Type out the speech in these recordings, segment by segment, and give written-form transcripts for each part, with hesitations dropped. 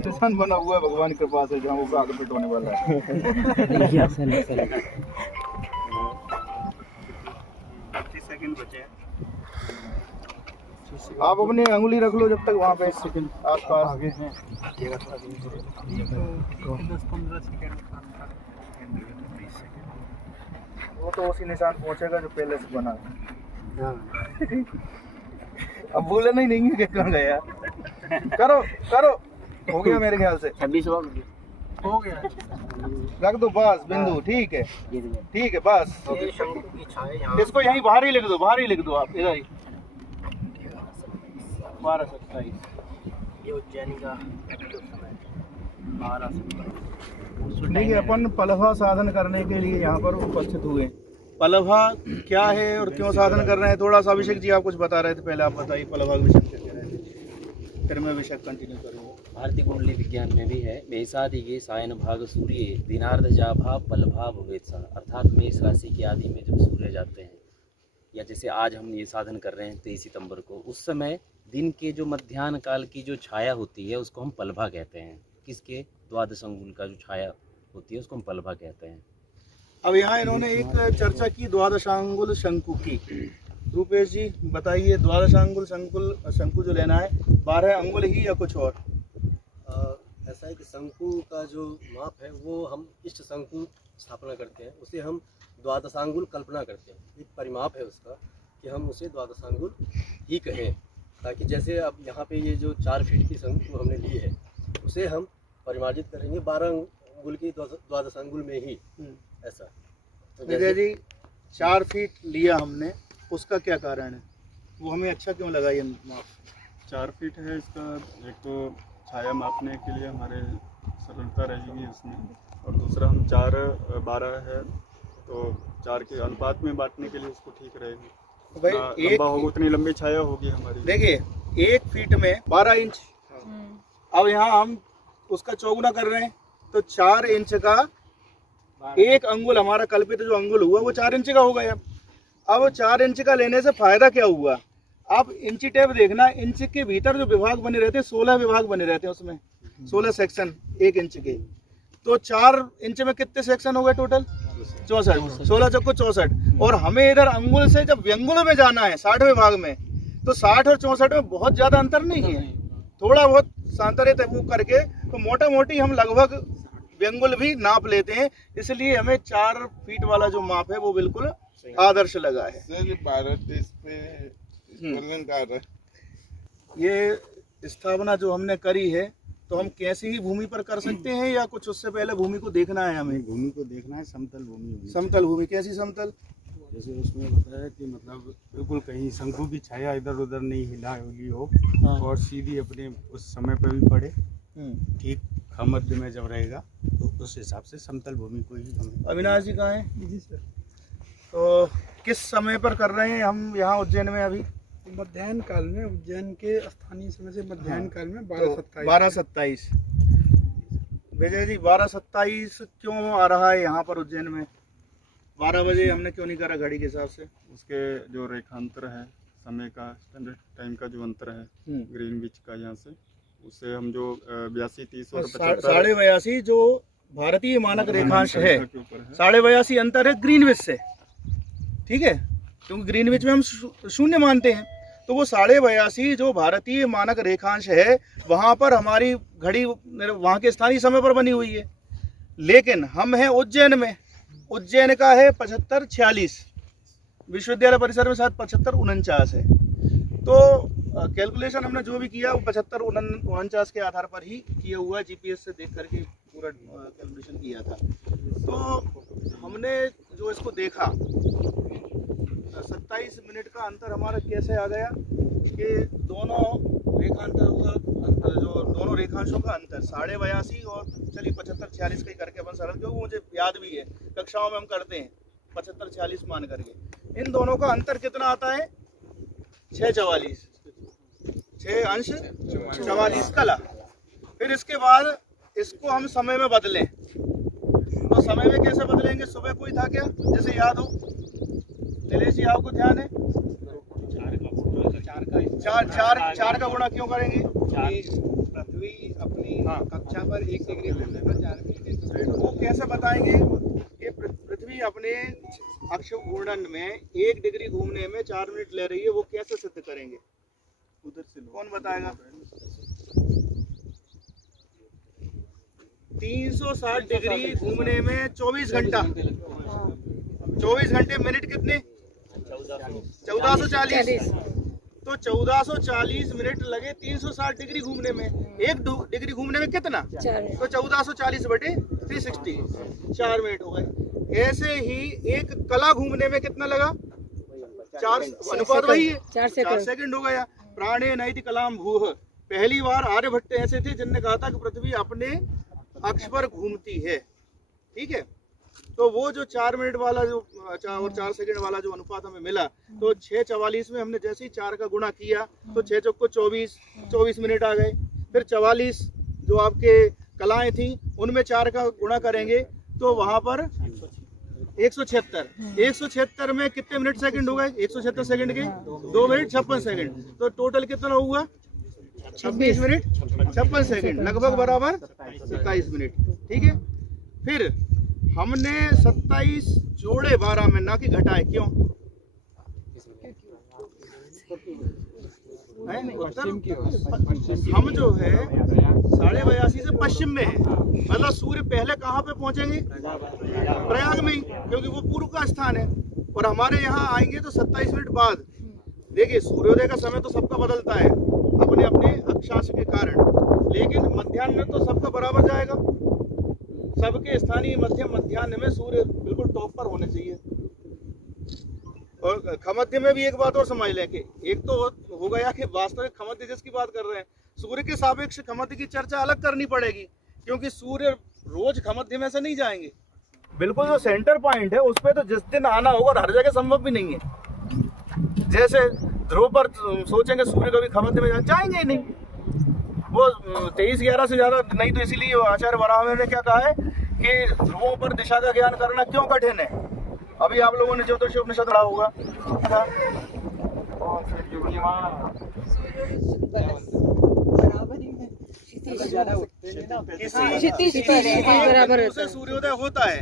किसान बना हुआ है भगवान के पास है, जहाँ वो आगे पेट होने वाला है। 25 सेकंड बचे हैं। आप अपनी अंगुली रख लो जब तक वहाँ पे सेकंड आसपास आगे हैं। 10-15 सेकंड। वो तो उसी निशान पहुँचेगा जो पहले से बना है। अब बोले नहीं है कि कहाँ गया। करो करो, हो गया मेरे ख्याल से 26 हो गया। रख दो बस बिंदु। ठीक है बस। ये शंकु की छाया यहाँ। इसको यहीं बाहर ही लिख दो, बाहर ही लिख दो आप इधर ही। 12:27 ये उज्जैन का समय 12:27। ठीक है, अपन पलभा साधन करने के लिए यहाँ पर उपस्थित हुए। पलभा क्या है और क्यों साधन कर रहे हैं, थोड़ा सा अभिषेक जी आप कुछ बता रहे थे, पहले आप बताइए पलभा के विषय क्या कह रहे थे, फिर मैं विषय कंटिन्यू करूँगा। भारतीय कुंडली विज्ञान में भी है, मेषादिगे सायन भाग सूर्य दिनार्ध जाभा पलभा भवेत सा, अर्थात मेष राशि के आदि में जब सूर्य जाते हैं, या जैसे आज हम ये साधन कर रहे हैं 23 सितंबर को, उस समय दिन के जो मध्याह्न काल की जो छाया होती है उसको हम पलभा कहते हैं। किसके? द्वादश अंगुल का जो छाया होती है उसको हम पलभा कहते हैं। अब यहाँ इन्होंने एक चर्चा की द्वादशांगुल शंकु की। रूपेश जी बताइए, द्वादशांगुल शंकु जो लेना है 12 अंगुल ही या कुछ और? ऐसा है कि शंकु का जो माप है वो हम इष्ट शंकु स्थापना करते हैं, उसे हम द्वादशांगुल कल्पना करते हैं। एक परिमाप है उसका कि हम उसे द्वादशांगुल ही कहें, ताकि जैसे अब यहाँ पे ये जो 4 फीट की शंकु हमने ली है उसे हम परिमार्जित करेंगे 12 अंगुल की द्वादशांगुल में ही। ऐसा तो विजय जी 4 फीट लिया हमने, उसका क्या कारण है, वो हमें अच्छा क्यों लगा ये माप? 4 फीट है इसका, एक तो छाया मापने के लिए हमारे सरलता रहेगी उसमें, और दूसरा हम 4-12 है तो 4 के अनुपात में बांटने के लिए उसको ठीक रहेगी। भाई लंबा होगा उतनी लंबी छाया होगी हमारी। देखिए 1 फीट में 12 इंच, अब यहाँ हम उसका चौगुना कर रहे हैं तो 4 इंच का एक अंगुल, हमारा कल्पित जो अंगुल हुआ वो 4 इंच का हो गया। अब 4 इंच का लेने से फायदा क्या हुआ? आप इंची टेप देखना, इंच के भीतर जो विभाग बने रहते हैं 16 विभाग बने रहते हैं, उसमें 16 सेक्शन 1 इंच के, तो 4 इंच में कितने सेक्शन हो गए टोटल? 64, 16 चौको 64। और हमें इधर अंगुल से जब व्यंगुल में जाना है 60 विभाग में, तो 60 और 64 में बहुत ज्यादा अंतर नहीं है, थोड़ा बहुत सांतरित वो करके तो मोटा मोटी हम लगभग व्यंगुल भी नाप लेते हैं। इसलिए हमें 4 फीट वाला जो माप है वो बिल्कुल आदर्श लगा है। भारत देश पे ये स्थापना जो हमने करी है तो हम कैसी ही भूमि पर कर सकते हैं या कुछ उससे पहले भूमि को देखना है? हमें भूमि को देखना है, समतल भूमि। समतल भूमि, कैसी समतल? जैसे उसमें बताया कि मतलब बिल्कुल कहीं शंकु की छाया इधर उधर नहीं हिला हुई हो, और सीधी अपने उस समय पर भी पड़े, ठीक मध्य में जब रहेगा तो उस हिसाब से समतल भूमि को ही हम। अविनाश जी कहाँ हैं? जी सर। तो किस समय पर कर रहे हैं हम यहाँ उज्जैन में? अभी मध्याह्न काल में, उज्जैन के स्थानीय समय से मध्याह्न काल में 12:27। विजय जी 12:27 क्यों आ रहा है यहाँ पर उज्जैन में? 12 बजे हमने क्यों नहीं करा घड़ी के हिसाब से? उसके जो रेखांतर है समय का, स्टैंडर्ड टाइम का जो अंतर है ग्रीनविच का, यहाँ से उससे हम जो 82, 30 और 82.5 जो भारतीय मानक रेखांश है, 82.5 अंतर है ग्रीनविच से, ठीक है, क्योंकि ग्रीनविच में हम 0 मानते हैं, तो वो 82.5 जो भारतीय मानक रेखांश है वहाँ पर हमारी घड़ी वहाँ के स्थानीय समय पर बनी हुई है। लेकिन हम हैं उज्जैन में, उज्जैन का है 75-46, विश्वविद्यालय परिसर में शायद 75-49 है। तो कैलकुलेशन हमने जो भी किया वो 75-49 के आधार पर ही किया हुआ है, जीपीएस से देख करके पूरा कैलकुलेशन किया था। तो हमने जो इसको देखा 27 मिनट का अंतर हमारा कैसे आ गया कि दोनों रेखांतरों का अंतर, जो दोनों रेखांशों का अंतर 82.5 और चलिए 75-46 का ही करके अपन सरल, क्योंकि मुझे याद भी है कक्षाओं में हम करते हैं 75-46 मान करके। इन दोनों का अंतर कितना आता है? 6:44, 6 अंश 44 कला। फिर इसके बाद इसको हम समय में बदलें, तो समय में कैसे बदलेंगे? सुबह कोई था क्या जैसे याद हो? नीलेश जी आपको ध्यान है? चार का गुणा क्यों करेंगे? पृथ्वी अपनी कक्षा पर 1 डिग्री घूमने पर 4 मिनट। वो कैसे बताएंगे कि पृथ्वी अपने अक्ष घूर्णन में 1 डिग्री घूमने में 4 मिनट ले रही है, वो कैसे सिद्ध करेंगे? उधर से कौन बताएगा? 360 डिग्री घूमने में 24 घंटा, 24 घंटे मिनट कितने? 1440। तो 1440 मिनट लगे 360 डिग्री घूमने में। 1 डिग्री घूमने में कितना? तो 1440 बटे 360, 4 मिनट हो गए। ऐसे ही एक कला घूमने में कितना लगा? 4, अनुपात वही है, 4 सेकंड हो गया। प्राणे नैति कलाम भूः। पहली बार आर्यभट्ट ऐसे थे जिनने कहा था कि पृथ्वी अपने अक्ष पर घूमती है। ठीक है, तो वो जो 4 मिनट वाला जो और 4 सेकंड वाला जो अनुपात हमें मिला, तो 6:44 में हमने जैसे ही 4 का गुणा किया तो 6 चौको 24 मिनट आ गए। फिर 44 जो आपके कलाएं थी उनमें 4 का गुणा करेंगे तो वहां पर 176 में कितने मिनट सेकंड हो गए? 176 सेकंड के 2 मिनट 56 सेकंड। तो टोटल कितना हुआ? 26 मिनट 56 सेकंड, लगभग बराबर 27 मिनट। ठीक है, फिर हमने 27 जोड़े 12 में, ना कि घटाए। क्यों? हम जो है 82.5 से पश्चिम में है, मतलब सूर्य पहले कहाँ पे पहुंचेंगे? प्रयाग में ही, क्योंकि वो पूर्व का स्थान है। और हमारे यहाँ आएंगे तो 27 मिनट बाद। देखिए, सूर्योदय का समय तो सबका बदलता है अपने अपने अक्षांश के कारण, लेकिन मध्याह्न में तो सबका बराबर जाएगा। सबके स्थानीय मध्याह्न में सूर्य बिल्कुल टॉप पर होने चाहिए। और खमध्य में भी एक बात और समझ लें कि एक तो हो गया कि वास्तविक खमध्य जिसकी बात कर रहे हैं, सूर्य के सापेक्ष खमध्य की चर्चा अलग करनी पड़ेगी, क्योंकि सूर्य रोज खमध्य में से नहीं जाएंगे। बिल्कुल जो सेंटर पॉइंट है उस पर तो जिस दिन आना होगा हर जगह संभव भी नहीं है। जैसे ध्रुव पर सोचेंगे सूर्य कभी खमध्य में जाएंगे ही नहीं, वो 23-11 से ज्यादा नहीं। तो इसीलिए आचार्य वराह ने क्या कहा है कि ध्रुवों पर दिशा का ज्ञान करना क्यों कठिन है। अभी आप लोगों ने ज्योतिष उपनिषद पढ़ा होगा, किसी सूर्योदय होता है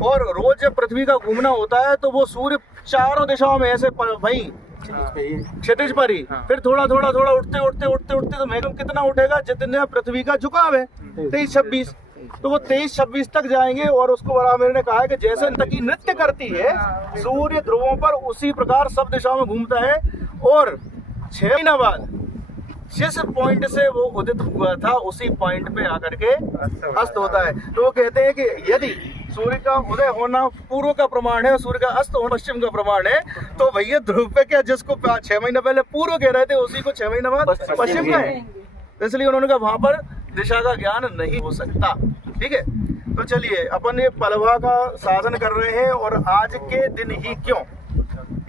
और रोज जब पृथ्वी का घूमना होता है तो वो सूर्य चारों दिशाओं में ऐसे भाई क्षितिज पर ही, फिर थोड़ा उठते तो मैक्सिमम कितना उठेगा? जितने पृथ्वी का झुकाव है 23-26, तो वो 23-26 तक जाएंगे। और उसको बराबर ने कहा है कि जैसे तकी नृत्य करती है सूर्य ध्रुवों पर, उसी प्रकार सब दिशाओं में घूमता है। और 6 महीना बाद जिस पॉइंट से वो उदित हुआ था उसी पॉइंट पे आकर के अस्त होता है। तो वो कहते हैं कि यदि सूर्य का उदय होना पूर्व का प्रमाण है और सूर्य का अस्त होना पश्चिम का प्रमाण है, तो भैया ध्रुव पे क्या, जिसको 6 महीने पहले पूर्व कह रहे थे उसी को 6 महीने बाद पश्चिम का है। इसलिए उन्होंने कहा वहां पर दिशा का ज्ञान नहीं हो सकता। ठीक है, तो चलिए अपन ये पलवा का साधन कर रहे हैं। और आज के दिन ही क्यों,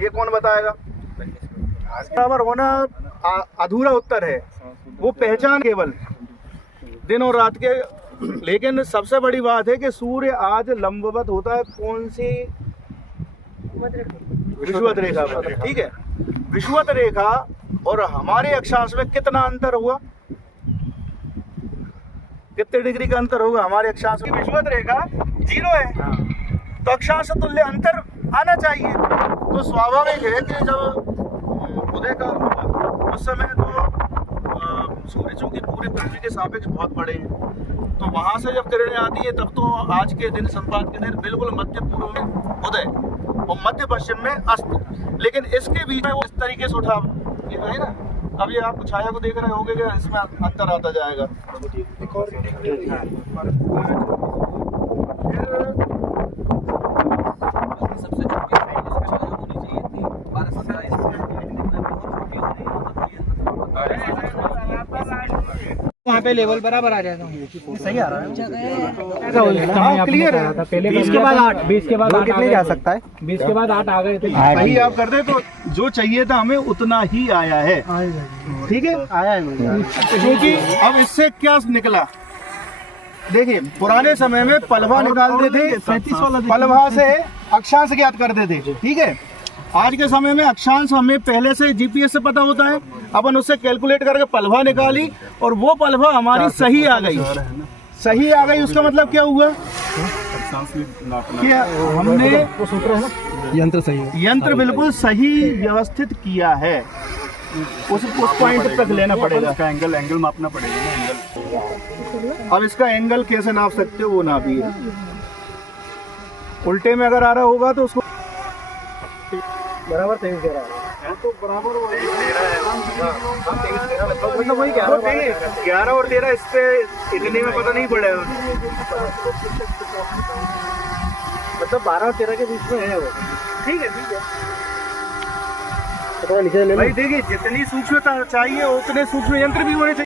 ये कौन बताएगा? बराबर होना अधूरा उत्तर है, वो पहचान केवल दिन और रात के। लेकिन सबसे बड़ी बात है कि सूर्य आज लंबवत होता है कौन सी? विषुवत रेखा पर। ठीक है, विषुवत रेखा और हमारे अक्षांश में कितना अंतर हुआ? कितने डिग्री का अंतर होगा हमारे अक्षांश की? विषुवत रेखा 0 है, तो अक्षांश तुल्य अंतर आना चाहिए। तो स्वाभाविक है कि जब उदय काल हुआ उस समय तो सूर्य चूंकि पूरे पृथ्वी के सापेक्ष बहुत बड़े हैं, तो वहां से जब किरणें आती है तब तो आज के दिन, संपात के दिन, बिल्कुल मध्य पूर्व में उदय और मध्य पश्चिम में अस्त। लेकिन इसके बीच में वो इस तरीके से उठा, ये है ना, अब ये आप छाया को देख रहे होंगे कि इसमें अंतर आता जाएगा। वहाँ पे लेवल बराबर आ जाता है, सही आ रहा है। क्लियर है। पहले 20 के बाद 8, 20 के बाद 8 कितने जा सकता है? 20 के बाद 8 आ गए थे। वही आप करते तो जो चाहिए था हमें उतना ही आया है। ठीक है, आया है, क्योंकि अब इससे क्या निकला? देखिए, पुराने समय में पलवा निकालते थे, पलवा से अक्षांश ज्ञात करते थे। ठीक है, आज के समय में अक्षांश हमें पहले से जीपीएस से पता होता है, अपन उससे कैलकुलेट करके पलभा निकाली और वो पलभा हमारी सही आ गई। सही आ गई उसका मतलब क्या हुआ कि हमने यंत्र सही है, यंत्र बिल्कुल सही व्यवस्थित किया है। उस पॉइंट तक लेना पड़ेगा। इसका एंगल मापना पड़ेगा ना, एंगल। अब इसका एंगल कैसे नाप सकते हो वो नापिए। उल्टे में अगर आ रहा होगा तो उसको बराबर 23 दे रहा है तो बराबर वही दे रहा है। मतलब वही 11 और 13 इस पे इतने में पता नहीं पड़ेगा। मतलब 12 और 13 के बीच में है वो। ठीक है भाई, देखिए जितनी सूक्ष्मता चाहिए उतने सूक्ष्म यंत्र भी होने चाहिए।